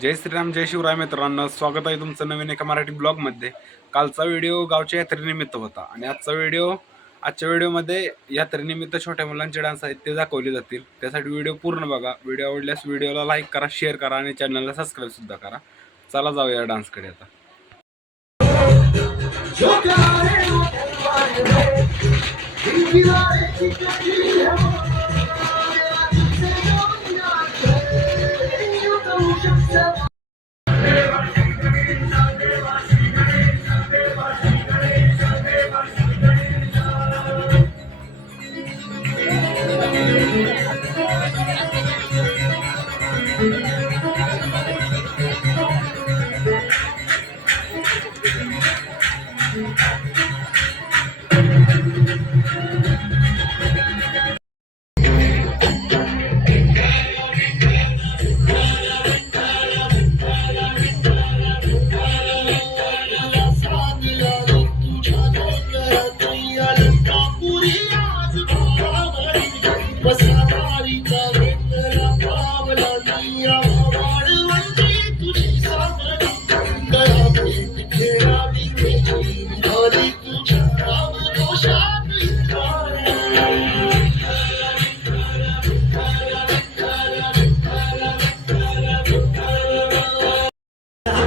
जय श्रीराम जय शिवराय मित्रांनो. स्वागत आहे तुमचं नवीन एका मराठी ब्लॉगमध्ये. कालचा व्हिडिओ गावच्या यात्रेनिमित्त होता आणि आजचा व्हिडिओ आजच्या व्हिडिओमध्ये यात्रेनिमित्त छोट्या मुलांचे डान्स आहेत ते दाखवले जातील. त्यासाठी व्हिडिओ पूर्ण बघा. व्हिडिओ आवडल्यास व्हिडिओला लाईक करा शेअर करा आणि चॅनलला सबस्क्राईब सुद्धा करा. चला जाऊया डान्सकडे आता.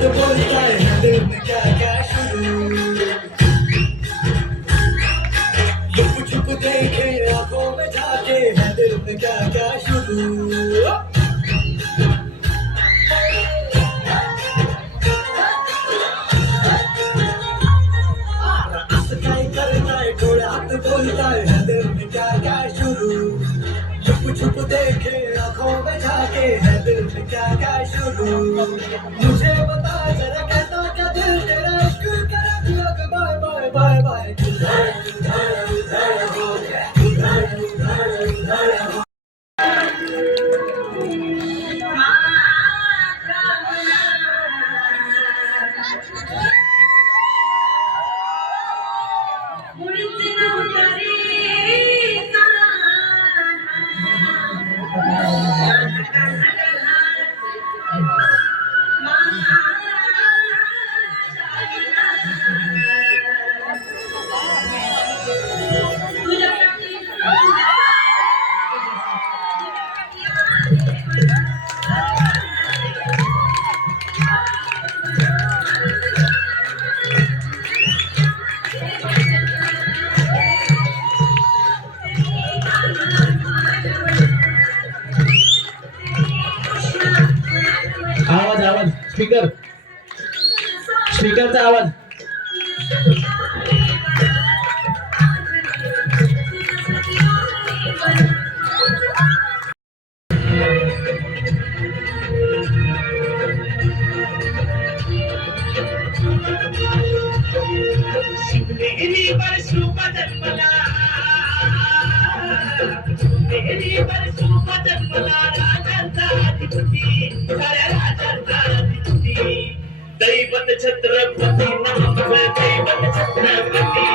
the money I had in the guy. क्या क्या शुरू मुझे बता जरा स्पीकरचा आवाज. शिवनेरी पर दैवत छत्रपती नाम दैवत छत्रपती।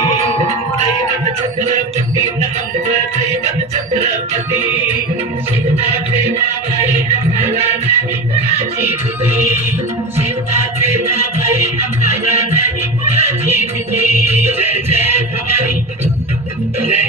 दैवत छत्रपती नाम दैवत छत्रपती। शिवता देवा बाई आम्हाला नाही कुणाची भीती। शिवता देवा बाई आम्हाला नाही कुणाची भीती। जय जय भवानी। जय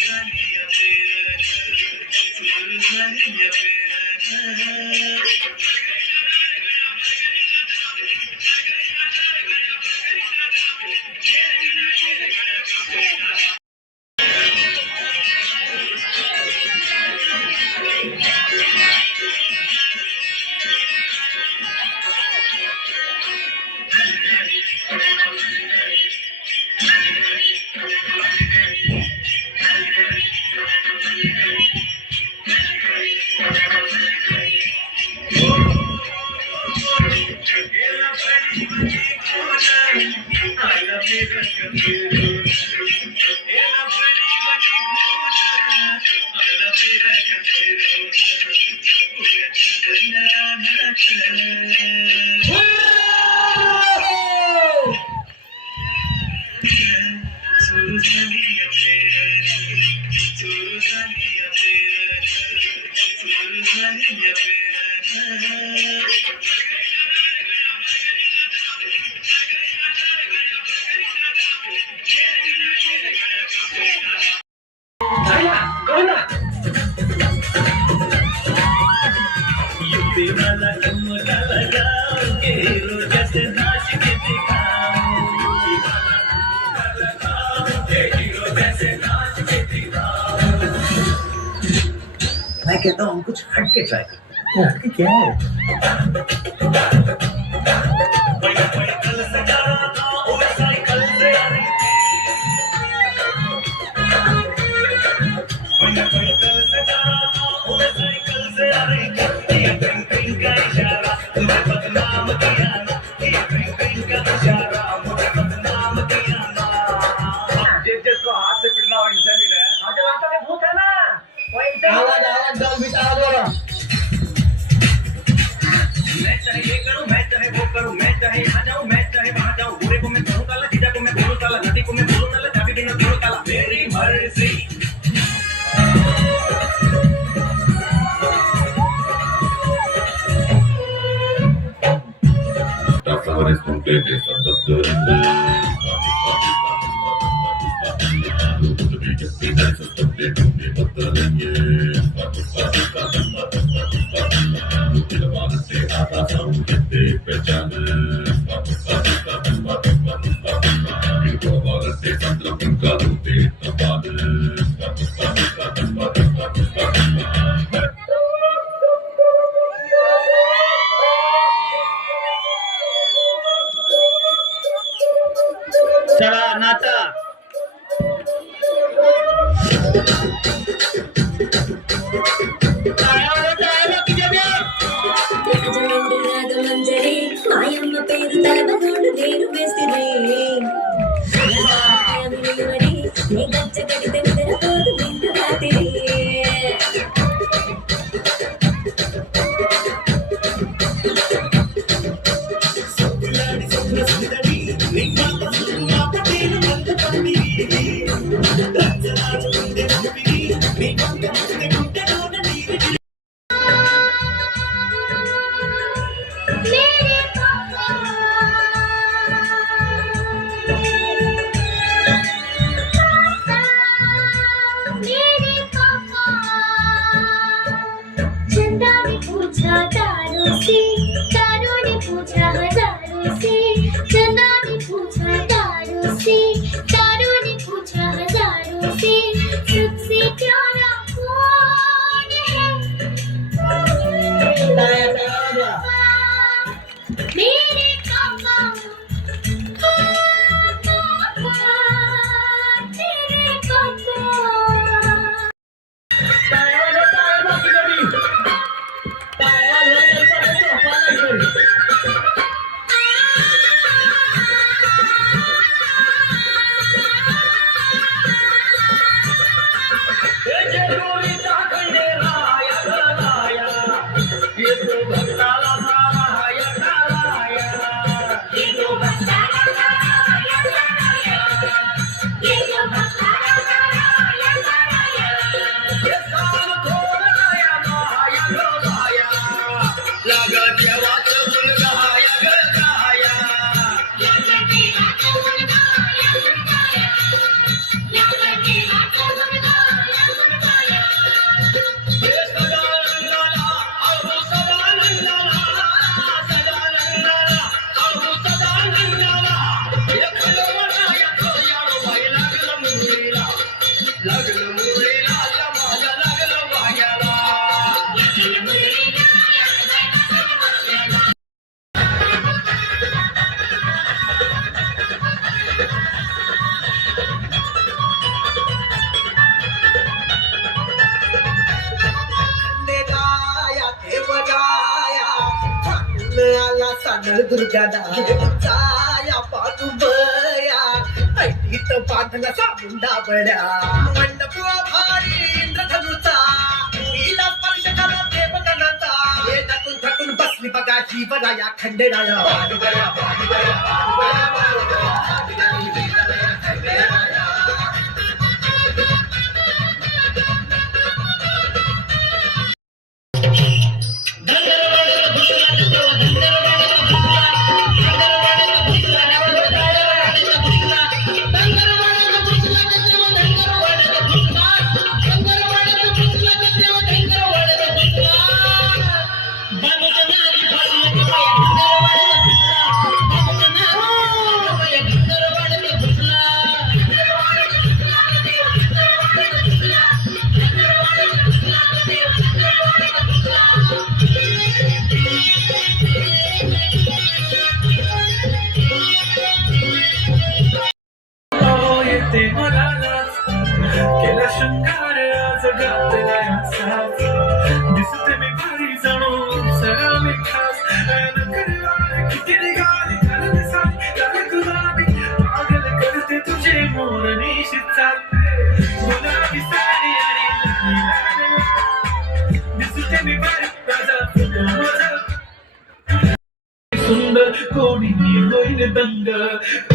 Thank you. मैं कहता हूँ कुछ हटके ट्राई हटके क्या है? busy. The cover is completed. どんどんどんどんどん」चंदा में पूछा तारों से Hallelujah. मंगळ दुर्गाला चाया पाठुबया ऐटीत बांधला सामुंडा बड्या मंडप भारी इंद्रधनुचा हिला स्पर्श करा देवगणाचा हे टाकून टाकून बसली बघा जीवनाया खंडेराया बाडुगया बाडुगया बाडुगया बाडुगया बाडुगया सुंदर कोणी होईल दंग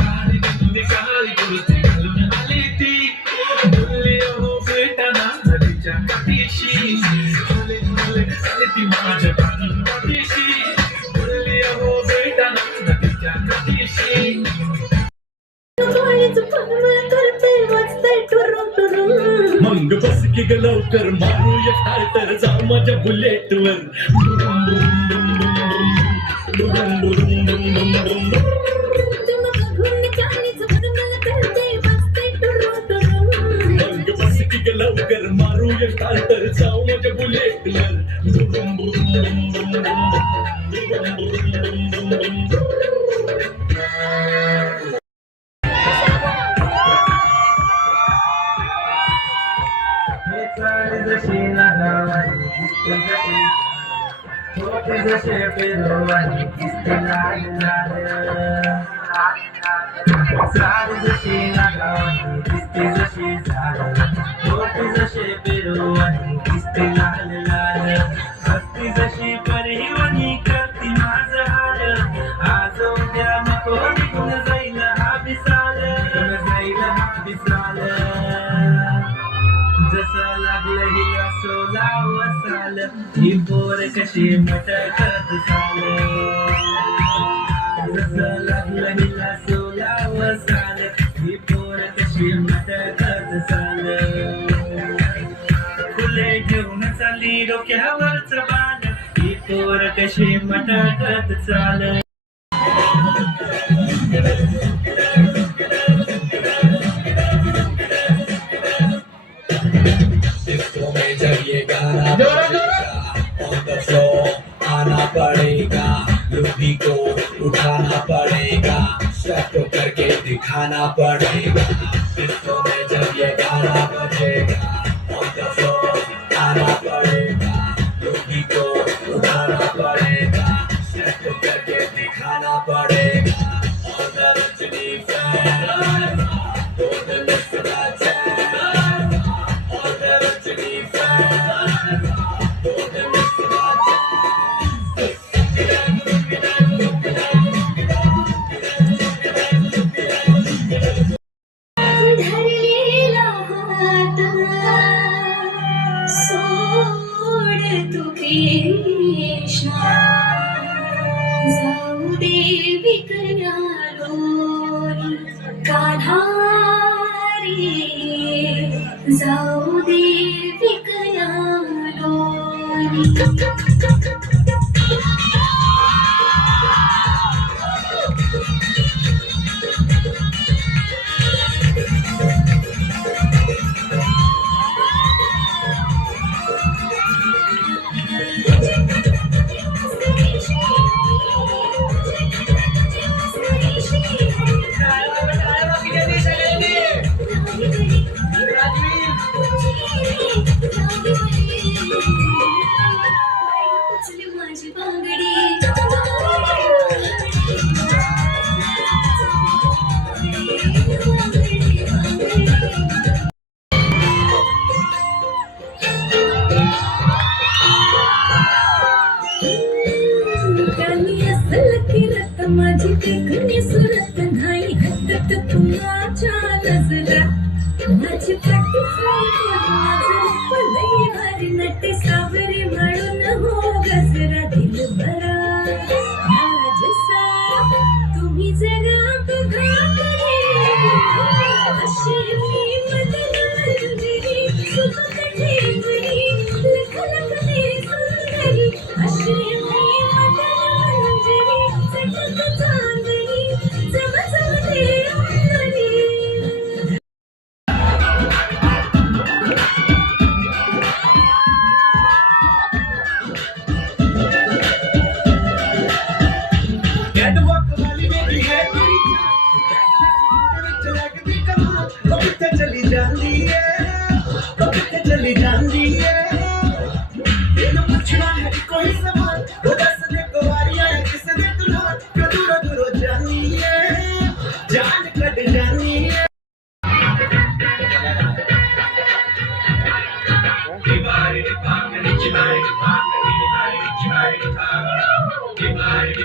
ஏற்றுவது जशी परिवणी करती माझ हाल आज उद्या नको निघून जाईल हा विसाल. जाईल हा विसाल. जसं लागलं हिला सोला वसाल ही पोर कशी मटकत चाल अशी आना पड़ेगा को उठाना पड़ेगा करके दिखाना पड़ेगा इसको में जब ये गाना बजेगा जाऊ दे विकरालोरी कान्हा रे जाऊ दे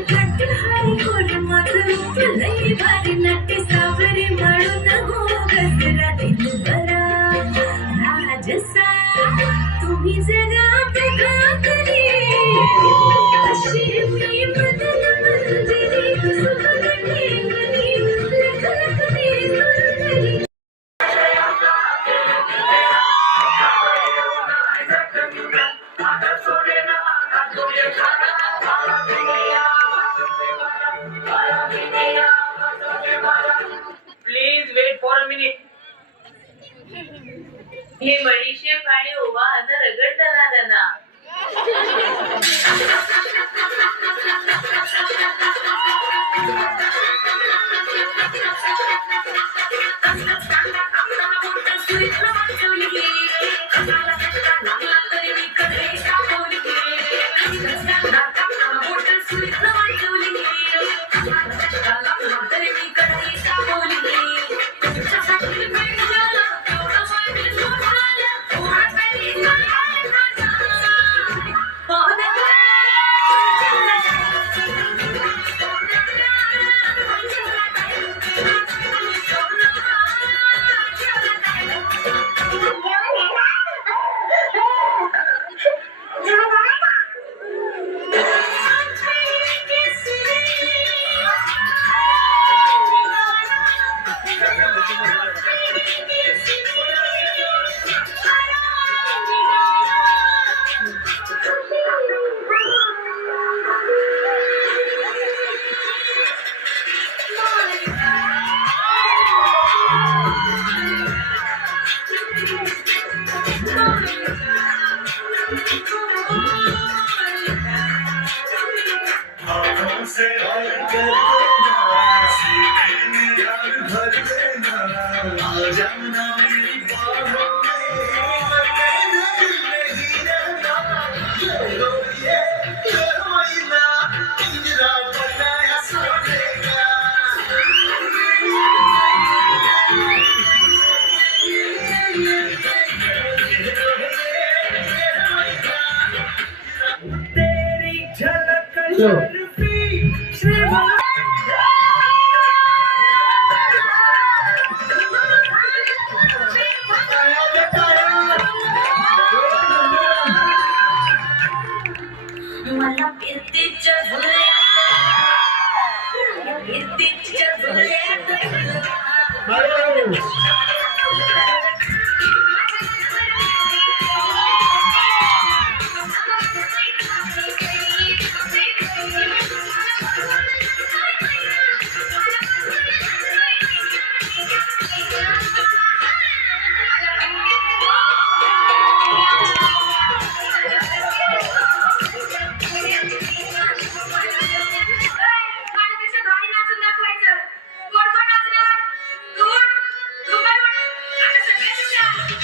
పచ్చి హాయి కొడు మధురు పుల్లై వారి నట్టు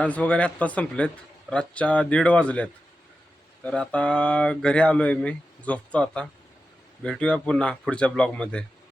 डान्स वगैरे आत्ता संपलेत. रातच्या दीड वाजलेत. तर आता घरी आलो आहे मी. झोपतो आता. भेटूया पुन्हा पुढच्या ब्लॉगमध्ये.